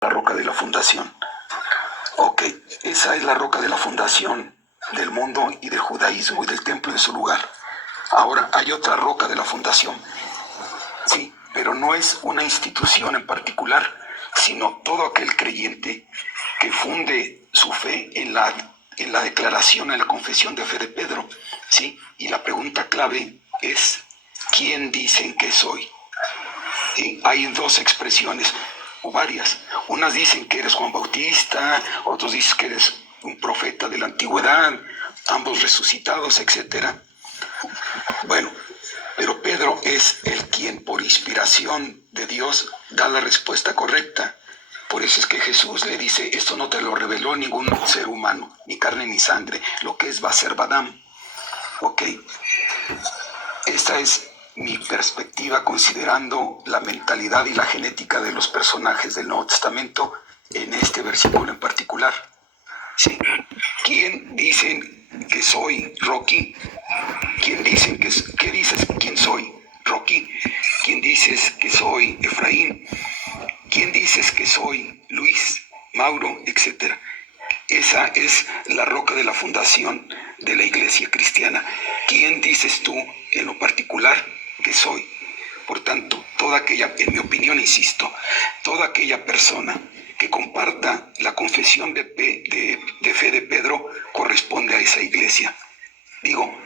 la roca de la fundación. Ok, esa es la roca de la fundación del mundo y del judaísmo y del templo en su lugar. Ahora hay otra roca de la fundación, sí, pero no es una institución en particular, sino todo aquel creyente que funde su fe en la declaración, en la confesión de fe de Pedro, sí. Y la pregunta clave es, ¿quién dicen que soy? ¿Sí? Hay dos expresiones, o varias. Unas dicen que eres Juan Bautista, otros dicen que eres un profeta de la antigüedad, ambos resucitados, etcétera. Bueno, pero Pedro es el quien por inspiración de Dios da la respuesta correcta. Por eso es que Jesús le dice, esto no te lo reveló ningún ser humano, ni carne ni sangre, lo que es Baser Badam. Ok, esta es mi perspectiva considerando la mentalidad y la genética de los personajes del Nuevo Testamento en este versículo en particular. ¿Sí? ¿Quién dicen que soy, Rocky? ¿Quién dicen qué dices quién soy, Rocky? ¿Quién dices que soy, Efraín? ¿Quién dices que soy, Luis, Mauro, etcétera? Esa es la roca de la fundación de la iglesia cristiana. ¿Quién dices tú en lo particular que soy? Por tanto, toda aquella, en mi opinión, insisto, toda aquella persona que comparta la confesión de fe de Pedro corresponde a esa iglesia. Digo,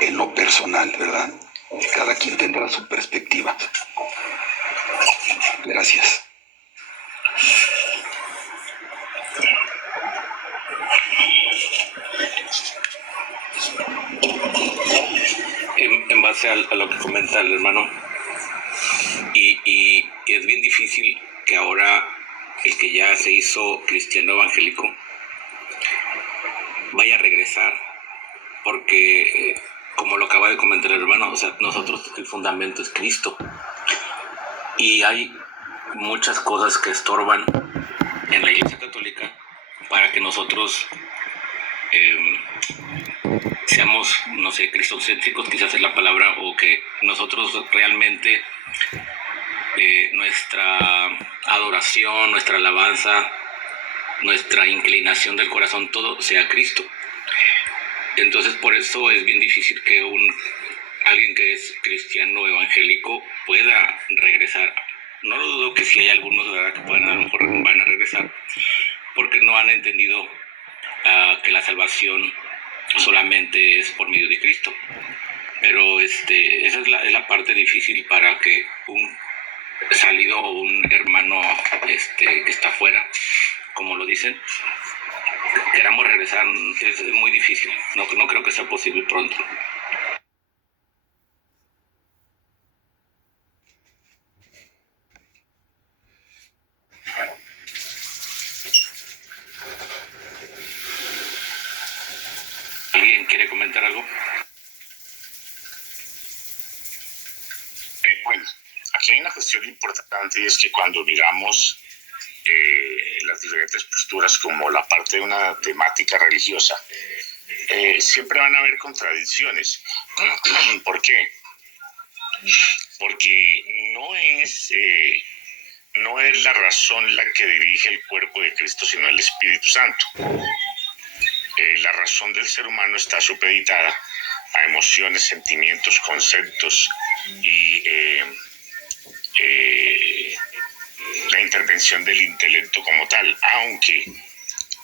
en lo personal, ¿verdad? Cada quien tendrá su perspectiva. Gracias. En base a lo que comenta el hermano, y es bien difícil que ahora el que ya se hizo cristiano evangélico vaya a regresar, porque como lo acaba de comentar el hermano, o sea, nosotros el fundamento es Cristo, y hay muchas cosas que estorban en la Iglesia Católica para que nosotros seamos, no sé, cristocéntricos, quizás es la palabra, o que nosotros realmente nuestra adoración, nuestra alabanza, nuestra inclinación del corazón, todo sea Cristo. Entonces por eso es bien difícil que alguien que es cristiano evangélico pueda regresar. No lo dudo que sí hay algunos, ¿verdad?, que pueden, a lo mejor van a regresar, porque no han entendido que la salvación solamente es por medio de Cristo. Pero esa es la parte difícil para que un salido o un hermano que está afuera, como lo dicen, queramos regresar. Es muy difícil, no creo que sea posible pronto. ¿Alguien quiere comentar algo? Bueno, aquí hay una cuestión importante, y es que cuando miramos las diferentes posturas como la parte de una temática religiosa, siempre van a haber contradicciones. ¿Por qué? Porque no es la razón la que dirige el cuerpo de Cristo, sino el Espíritu Santo. La razón del ser humano está supeditada a emociones, sentimientos, conceptos y la intervención del intelecto como tal, aunque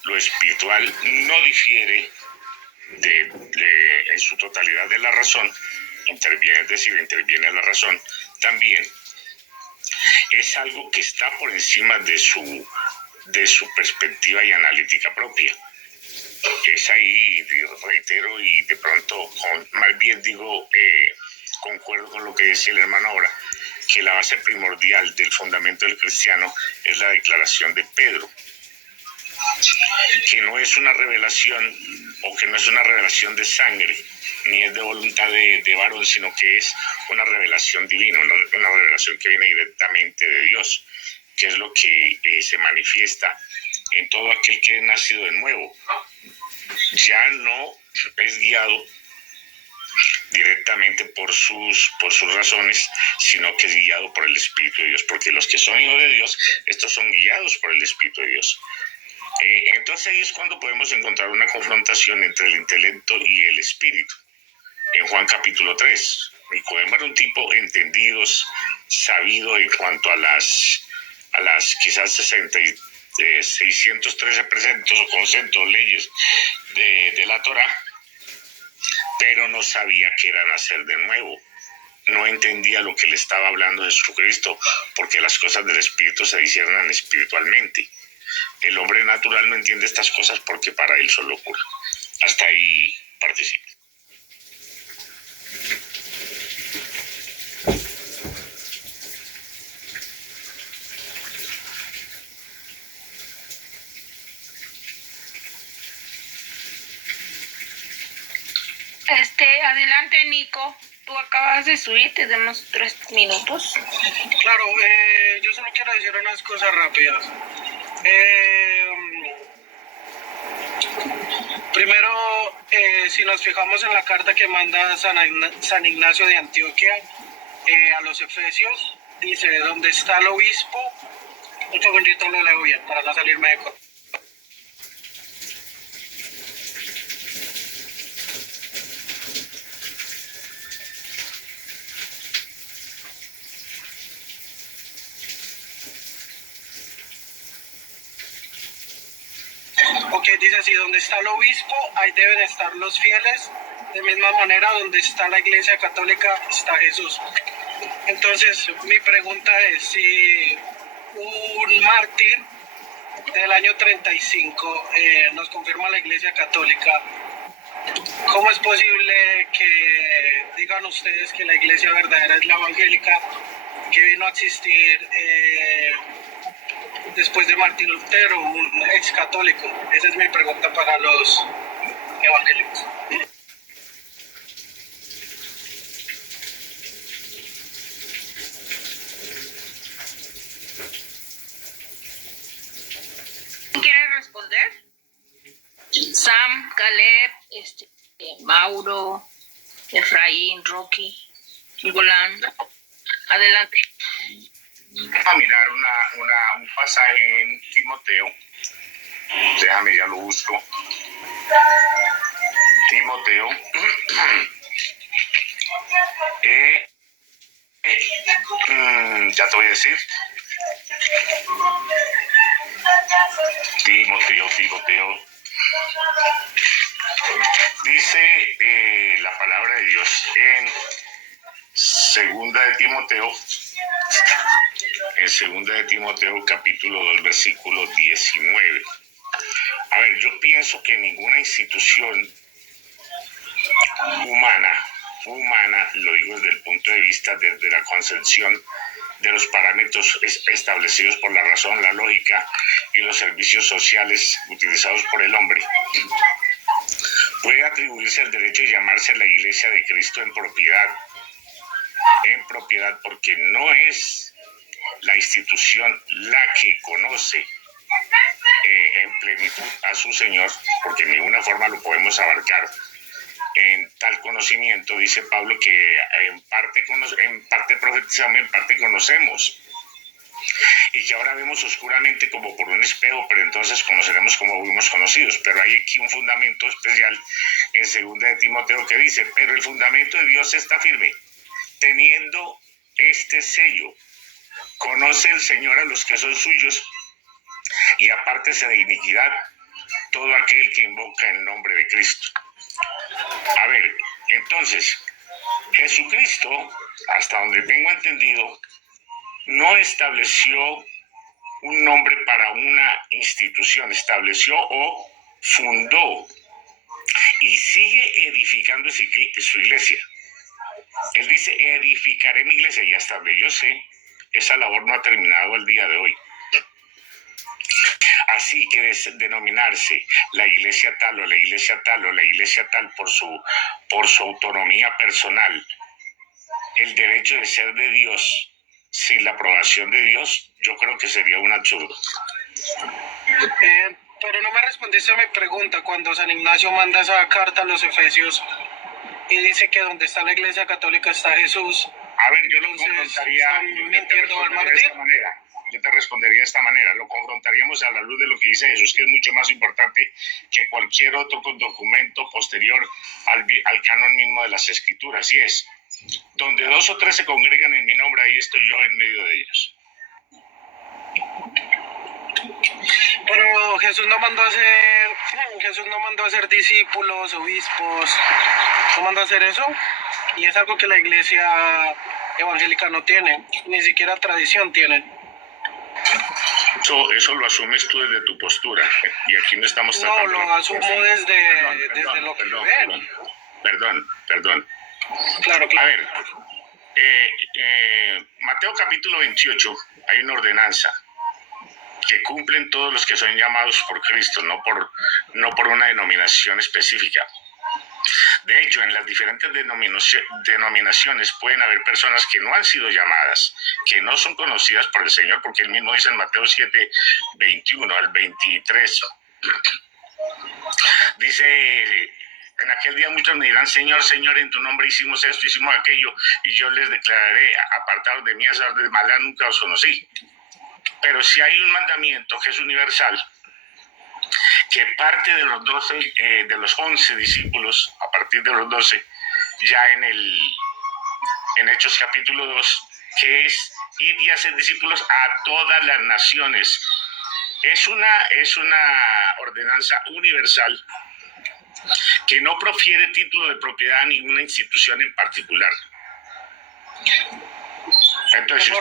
lo espiritual no difiere en su totalidad de la razón, interviene la razón, también es algo que está por encima de su perspectiva y analítica propia. Es ahí, reitero, y de pronto, más bien digo, concuerdo con lo que decía el hermano ahora, que la base primordial del fundamento del cristiano es la declaración de Pedro, que no es una revelación, o que no es una revelación de sangre, ni es de voluntad de varón, sino que es una revelación divina, una revelación que viene directamente de Dios, que es lo que se manifiesta en todo aquel que es nacido de nuevo. Ya no es guiado directamente por sus razones, sino que es guiado por el Espíritu de Dios, porque los que son hijos de Dios, estos son guiados por el Espíritu de Dios. Entonces ahí es cuando podemos encontrar una confrontación entre el intelecto y el espíritu. En Juan capítulo 3, Nicodemo era un tipo entendido, sabido en cuanto a las quizás 613 preceptos o conceptos, leyes de la Torá, pero no sabía que era nacer de nuevo. No entendía lo que le estaba hablando Jesucristo, porque las cosas del espíritu se disciernen espiritualmente. El hombre natural no entiende estas cosas porque para él son locura. Hasta ahí participo. Adelante, Nico. Tú acabas de subir, te damos 3 minutos. Claro, yo solo quiero decir unas cosas rápidas. Primero, si nos fijamos en la carta que manda San Ignacio de Antioquia a los Efesios, dice, ¿dónde está el obispo? Un segundito lo leo bien para no salirme de cosas. Ok, dice así, donde está el obispo, ahí deben estar los fieles. De misma manera, donde está la iglesia católica, está Jesús. Entonces, mi pregunta es, si un mártir del año 35 nos confirma la iglesia católica, ¿cómo es posible que digan ustedes que la iglesia verdadera es la evangélica, que vino a existir después de Martín Lutero, un ex católico? Esa es mi pregunta para los evangélicos. ¿Quiere responder? Sam, Caleb, Mauro, Efraín, Rocky, Golán. Adelante. Vamos a mirar un pasaje en Timoteo. Déjame, ya lo busco. Timoteo. Ya te voy a decir. Timoteo. Dice la palabra de Dios en Segunda de Timoteo capítulo 2 versículo 19. A ver, yo pienso que ninguna institución humana, lo digo desde el punto de vista desde la concepción de los parámetros establecidos por la razón, la lógica y los servicios sociales utilizados por el hombre, puede atribuirse el derecho de llamarse la Iglesia de Cristo en propiedad, porque no es la institución la que conoce en plenitud a su Señor, porque de ninguna forma lo podemos abarcar en tal conocimiento. Dice Pablo que en parte profetizamos, en parte conocemos, y que ahora vemos oscuramente como por un espejo, pero entonces conoceremos como fuimos conocidos. Pero hay aquí un fundamento especial en 2 de Timoteo que dice, pero el fundamento de Dios está firme, teniendo este sello: conoce el Señor a los que son suyos, y apártese de iniquidad todo aquel que invoca el nombre de Cristo. A ver, entonces, Jesucristo, hasta donde tengo entendido, no estableció un nombre para una institución, estableció o fundó y sigue edificando su iglesia. Él dice, edificaré mi iglesia, y hasta donde yo sé, esa labor no ha terminado el día de hoy. Así que denominarse la iglesia tal o la iglesia tal o la iglesia tal por su autonomía personal, el derecho de ser de Dios sin la aprobación de Dios, yo creo que sería un absurdo. Pero no me respondiste a mi pregunta. Cuando San Ignacio manda esa carta a los Efesios, y dice que donde está la Iglesia Católica está Jesús. A ver, yo lo Entonces, confrontaría, ¿están yo te mintiendo al respondería de mártir? esta manera. Yo te respondería de esta manera, lo confrontaríamos a la luz de lo que dice Jesús, que es mucho más importante que cualquier otro documento posterior al canon mismo de las Escrituras, y es, donde 2 o 3 se congregan en mi nombre, ahí estoy yo en medio de ellos. Pero Jesús no mandó a hacer discípulos, obispos, no mandó a hacer eso, y es algo que la iglesia evangélica no tiene, ni siquiera tradición tiene. Eso lo asumes tú desde tu postura, y aquí no estamos No, tratando... lo asumo desde lo que ven. Perdón. Claro, A claro. ver, Mateo capítulo 28, hay una ordenanza que cumplen todos los que son llamados por Cristo, no por una denominación específica. De hecho, en las diferentes denominaciones pueden haber personas que no han sido llamadas, que no son conocidas por el Señor, porque él mismo dice en Mateo 7, 21 al 23. Dice, en aquel día muchos me dirán, Señor, Señor, en tu nombre hicimos esto, hicimos aquello, y yo les declararé, apartados de mí, hacedores de maldad, nunca os conocí. Pero si hay un mandamiento que es universal, que parte de los 12, de los 11 discípulos, a partir de los 12, ya en Hechos capítulo 2, que es ir y hacer discípulos a todas las naciones. Es una ordenanza universal que no profiere título de propiedad a ninguna institución en particular. Entonces, si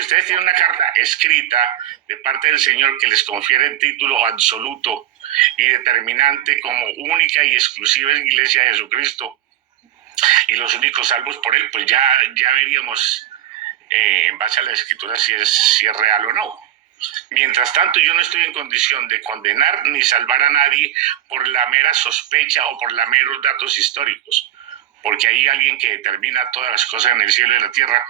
ustedes tienen una carta escrita de parte del Señor que les confiere el título absoluto y determinante como única y exclusiva Iglesia de Jesucristo y los únicos salvos por Él, pues ya veríamos en base a la Escritura si es real o no. Mientras tanto, yo no estoy en condición de condenar ni salvar a nadie por la mera sospecha o por los meros datos históricos, porque hay alguien que determina todas las cosas en el cielo y en la tierra,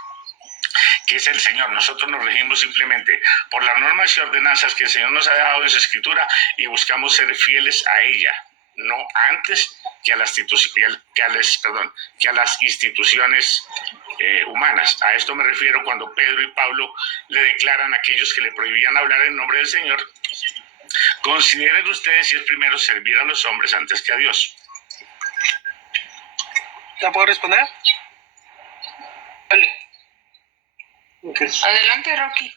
que es el Señor. Nosotros nos regimos simplemente por las normas y ordenanzas que el Señor nos ha dado en su Escritura y buscamos ser fieles a ella, no antes que a las instituciones humanas. A esto me refiero cuando Pedro y Pablo le declaran a aquellos que le prohibían hablar en nombre del Señor: consideren ustedes si es primero servir a los hombres antes que a Dios. ¿Ya puedo responder? Vale. Okay. Adelante, Rocky.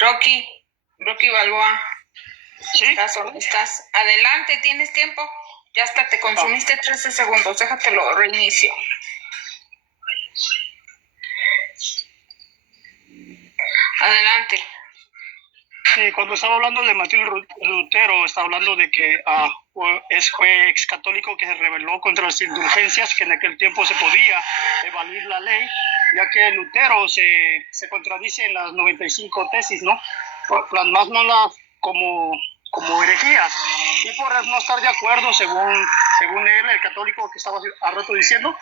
Rocky Balboa. ¿Sí? ¿Estás? Adelante, ¿tienes tiempo? Ya hasta te consumiste 13 segundos, déjatelo reinicio. Adelante. Sí, cuando estaba hablando de Martín Lutero, estaba hablando de que fue ex católico que se rebeló contra las indulgencias, que en aquel tiempo se podía evaluar la ley, ya que Lutero se contradice en las 95 tesis, ¿no? Plasmándolas como herejías, y por no estar de acuerdo, según él, el católico que estaba a rato diciendo,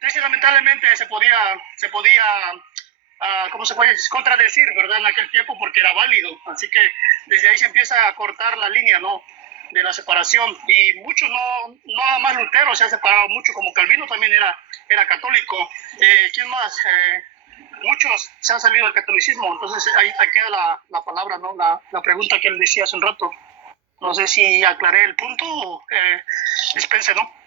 triste, lamentablemente se podía ¿cómo se puede contradecir, verdad, en aquel tiempo, porque era válido? Así que desde ahí se empieza a cortar la línea, ¿no?, de la separación, y muchos, no nada más Lutero se ha separado mucho, como Calvino también era católico. ¿Quién más? Muchos se han salido del catolicismo. Entonces ahí te queda la palabra, ¿no?, la pregunta que él decía hace un rato. No sé si aclaré el punto, dispense, ¿no?